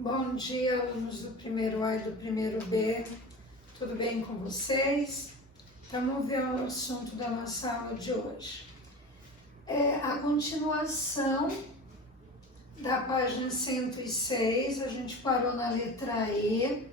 Bom dia, alunos do primeiro A e do primeiro B. Tudo bem com vocês? Vamos ver o assunto da nossa aula de hoje. É a continuação da página 106. A gente parou na letra E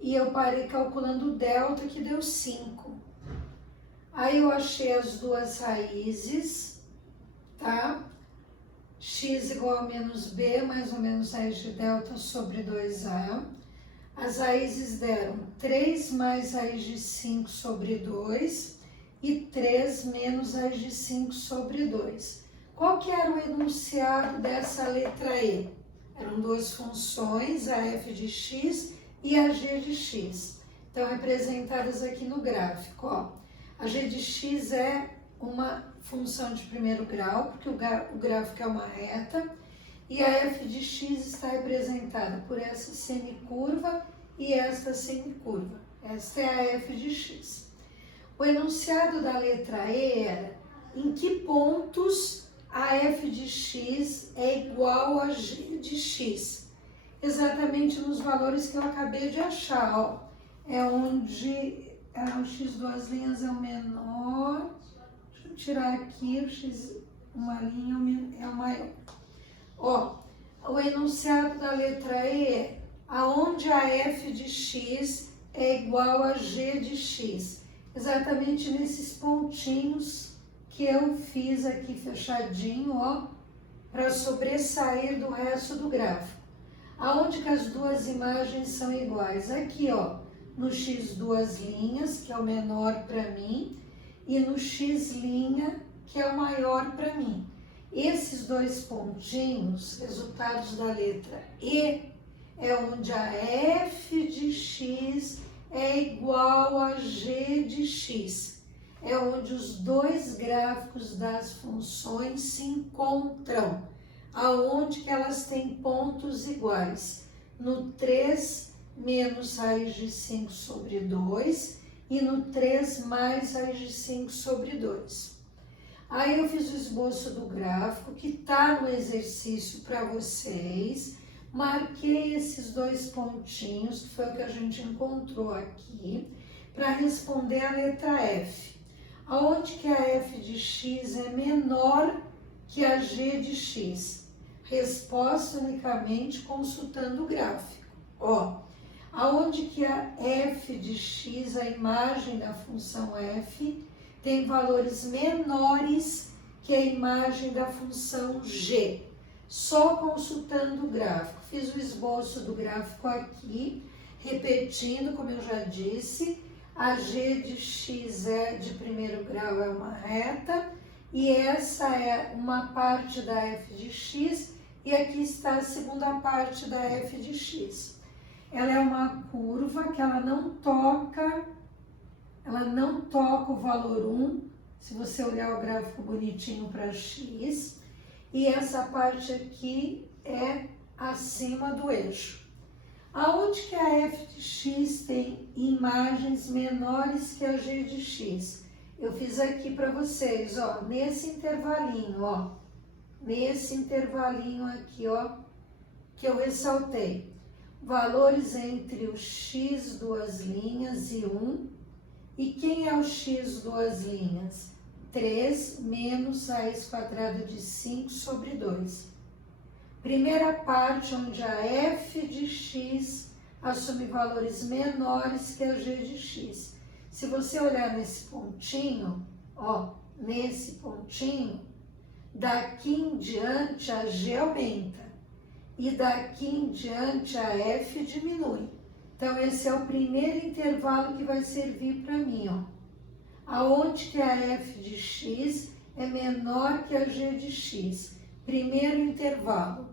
e eu parei calculando o delta, que deu 5. Aí eu achei as duas raízes, tá? X igual a menos B, mais ou menos raiz de delta sobre 2A. As raízes deram 3 mais raiz de 5 sobre 2 e 3 menos raiz de 5 sobre 2. Qual que era o enunciado dessa letra E? Eram duas funções, a f de x e a g de x. Estão representadas aqui no gráfico, ó. A g de x é uma função de primeiro grau, porque o gráfico é uma reta, e a f de x está representada por essa semicurva e esta semicurva. Esta é a f de x. O enunciado da letra E era em que pontos a f de x é igual a g de x. Exatamente nos valores que eu acabei de achar, ó. É onde o x duas linhas é o menor. Deixa eu tirar aqui, o x uma linha é o maior. Ó, o enunciado da letra E é aonde a f de x é igual a g de x. Exatamente nesses pontinhos que eu fiz aqui fechadinho, ó, para sobressair do resto do gráfico. Aonde que as duas imagens são iguais? Aqui, ó, no x duas linhas, que é o menor para mim, e no x', que é o maior para mim. Esses dois pontinhos, resultados da letra E, é onde a f de x é igual a g de x. É onde os dois gráficos das funções se encontram. Aonde que elas têm pontos iguais? No 3 menos raiz de 5 sobre 2 e no 3 mais raiz de 5 sobre 2. Aí eu fiz o esboço do gráfico, que está no exercício para vocês. Marquei esses dois pontinhos, que foi o que a gente encontrou aqui, para responder a letra F. Aonde que a f de x é menor que a g de x? Resposta unicamente consultando o gráfico. Ó, aonde que a f de x, a imagem da função f, tem valores menores que a imagem da função g. Só consultando o gráfico. Fiz o esboço do gráfico aqui, repetindo, como eu já disse, a g de x é de primeiro grau, é uma reta, e essa é uma parte da f de x, e aqui está a segunda parte da f de x. Ela é uma curva que ela não toca o valor 1, se você olhar o gráfico bonitinho para x, e essa parte aqui é acima do eixo. Aonde que a f de x tem imagens menores que a g de x? Eu fiz aqui para vocês, ó, nesse intervalinho, ó, nesse intervalinho aqui, ó, que eu ressaltei. Valores entre o x duas linhas e 1. E quem é o x duas linhas? 3 menos raiz quadrada de 5 sobre 2. Primeira parte, onde a f de x assume valores menores que a g de x. Se você olhar nesse pontinho, ó, nesse pontinho, daqui em diante a g aumenta. E daqui em diante a f diminui. Então, esse é o primeiro intervalo que vai servir para mim, ó. Aonde que a f de x é menor que a g de x? Primeiro intervalo,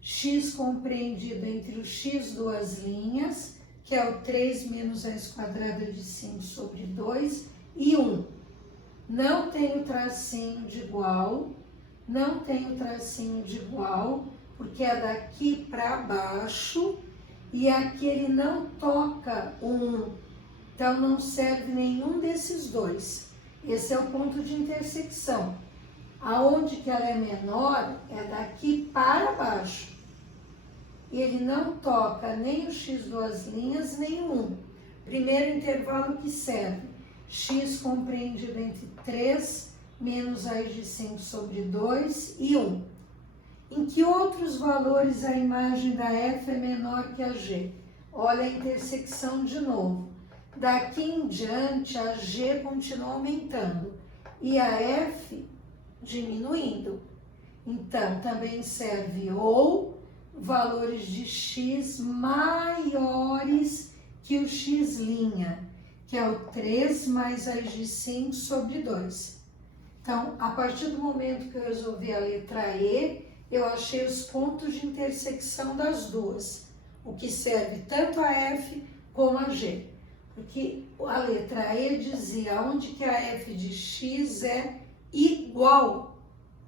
x compreendido entre o x duas linhas, que é o 3 menos raiz quadrada de 5 sobre 2, e 1. Não tem o tracinho de igual, porque é daqui para baixo, e aqui ele não toca o 1, então não serve nenhum desses dois. Esse é o ponto de intersecção. Aonde que ela é menor é daqui para baixo. e ele não toca nem o x duas linhas, nem o 1. Primeiro intervalo que serve, x compreendido entre 3 menos raiz de 5 sobre 2 e 1. Em que outros valores a imagem da f é menor que a g? Olha a intersecção de novo. Daqui em diante, a g continua aumentando e a f diminuindo. Então, também serve ou valores de x maiores que o x', que é o 3 mais raiz de 5 sobre 2. Então, a partir do momento que eu resolvi a letra E, eu achei os pontos de intersecção das duas, o que serve tanto a F como a G. Porque a letra E dizia onde que a F de x é igual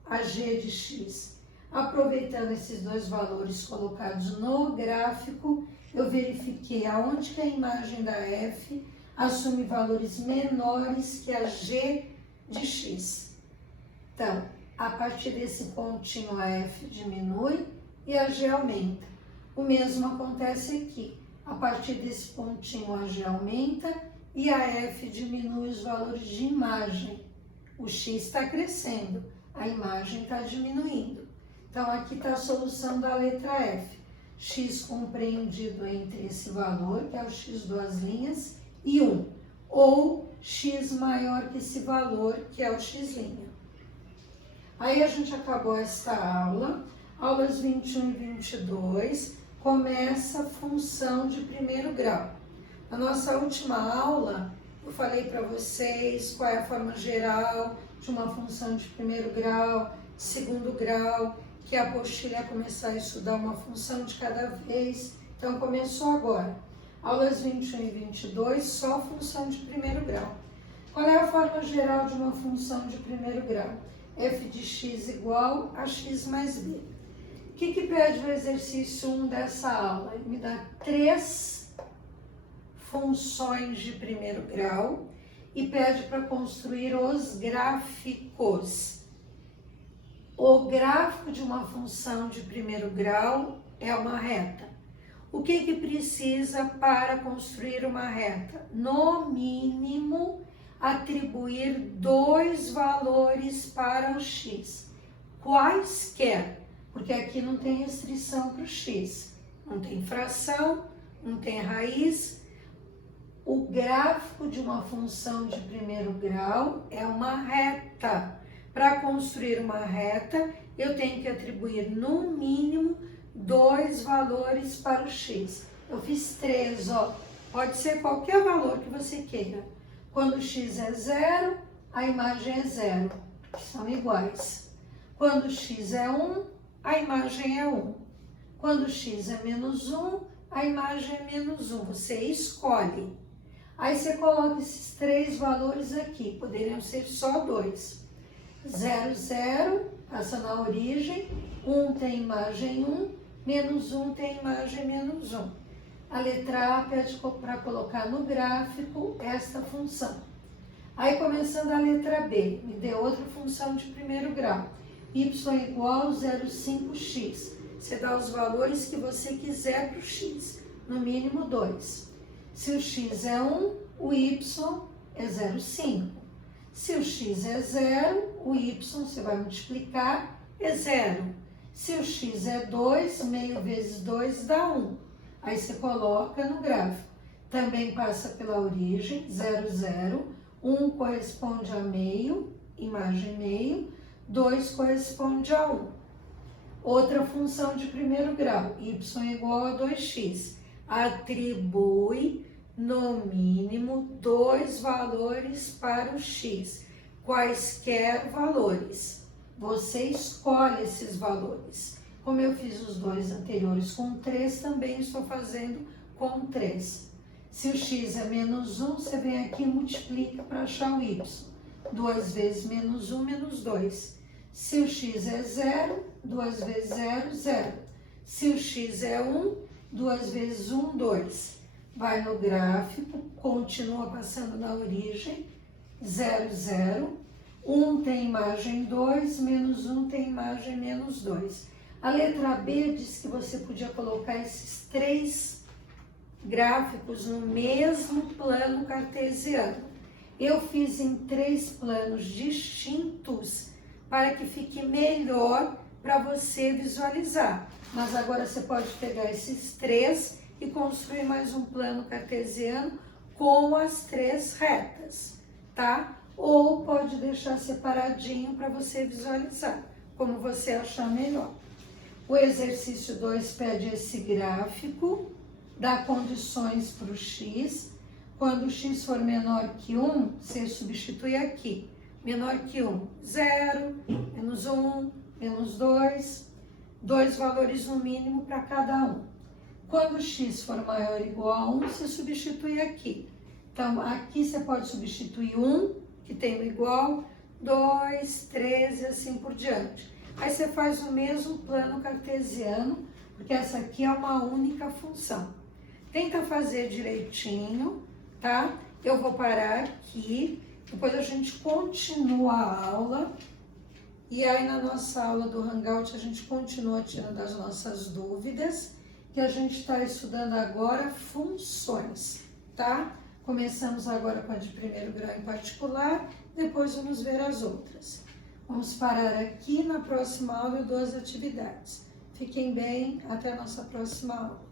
a G de x. Aproveitando esses dois valores colocados no gráfico, eu verifiquei aonde que a imagem da F assume valores menores que a G de x. Então, a partir desse pontinho a F diminui e a G aumenta. O mesmo acontece aqui. A partir desse pontinho a G aumenta e a F diminui os valores de imagem. O x está crescendo, a imagem está diminuindo. Então, aqui está a solução da letra F. X compreendido entre esse valor, que é o x duas linhas, e 1. Ou x maior que esse valor, que é o x'. Aí a gente acabou esta aula. Aulas 21 e 22, começa a função de primeiro grau. Na nossa última aula, eu falei para vocês qual é a forma geral de uma função de primeiro grau, de segundo grau, que a apostila ia começar a estudar uma função de cada vez. Então, começou agora. Aulas 21 e 22, só função de primeiro grau. Qual é a forma geral de uma função de primeiro grau? F de x igual a x mais b. O que pede o exercício 1 dessa aula? Ele me dá 3 funções de primeiro grau e pede para construir os gráficos. O gráfico de uma função de primeiro grau é uma reta. O que precisa para construir uma reta? No mínimo, atribuir 2 valores para o x. Quaisquer, porque aqui não tem restrição para o x. Não tem fração, não tem raiz. O gráfico de uma função de primeiro grau é uma reta. Para construir uma reta, eu tenho que atribuir no mínimo 2 valores para o x. Eu fiz 3, ó. Pode ser qualquer valor que você queira. Quando x é 0, a imagem é 0, que são iguais. Quando x é 1, a imagem é 1. Quando x é menos 1, a imagem é menos 1. Você escolhe. Aí você coloca esses 3 valores aqui, poderiam ser só 2. 0, 0, passa na origem, 1 tem imagem 1, menos 1 tem imagem menos 1. A letra A pede para colocar no gráfico esta função. Aí, começando a letra B, me deu outra função de primeiro grau. Y igual a 0,5x. Você dá os valores que você quiser para o x, no mínimo 2. Se o x é 1, o y é 0,5. Se o x é 0, o y, você vai multiplicar, é 0. Se o x é 2, meio vezes 2 dá 1. Aí você coloca no gráfico. Também passa pela origem, 0, 0. 1 corresponde a meio, imagem meio. 2 corresponde a 1. Outra função de primeiro grau, y igual a 2x. Atribui, no mínimo, 2 valores para o x. Quaisquer valores. Você escolhe esses valores. Como eu fiz os dois anteriores com 3, também estou fazendo com 3. Se o x é menos 1, você vem aqui e multiplica para achar o y. 2 vezes menos 1, menos 2. Se o x é 0, 2 vezes 0, 0. Se o x é 1, 2 vezes 1, 2. Vai no gráfico, continua passando na origem, 0, 0. 1 tem imagem 2, menos 1 tem imagem menos 2. A letra B diz que você podia colocar esses 3 gráficos no mesmo plano cartesiano. Eu fiz em 3 planos distintos para que fique melhor para você visualizar. Mas agora você pode pegar esses 3 e construir mais um plano cartesiano com as 3 retas, tá? Ou pode deixar separadinho para você visualizar, como você achar melhor. O exercício 2 pede esse gráfico, dá condições para o x. Quando o x for menor que 1, você substitui aqui. Menor que 1, 0, menos 1, menos 2. 2 valores no mínimo para cada um. Quando o x for maior ou igual a 1, você substitui aqui. Então, aqui você pode substituir 1, que tem o igual, 2, 3 e assim por diante. Aí você faz o mesmo plano cartesiano, porque essa aqui é uma única função. Tenta fazer direitinho, tá? Eu vou parar aqui, depois a gente continua a aula. E aí na nossa aula do Hangout a gente continua tirando as nossas dúvidas, que a gente está estudando agora funções, tá? Começamos agora com a de primeiro grau em particular, depois vamos ver as outras. Vamos parar aqui, na próxima aula eu dou as atividades. Fiquem bem, até a nossa próxima aula.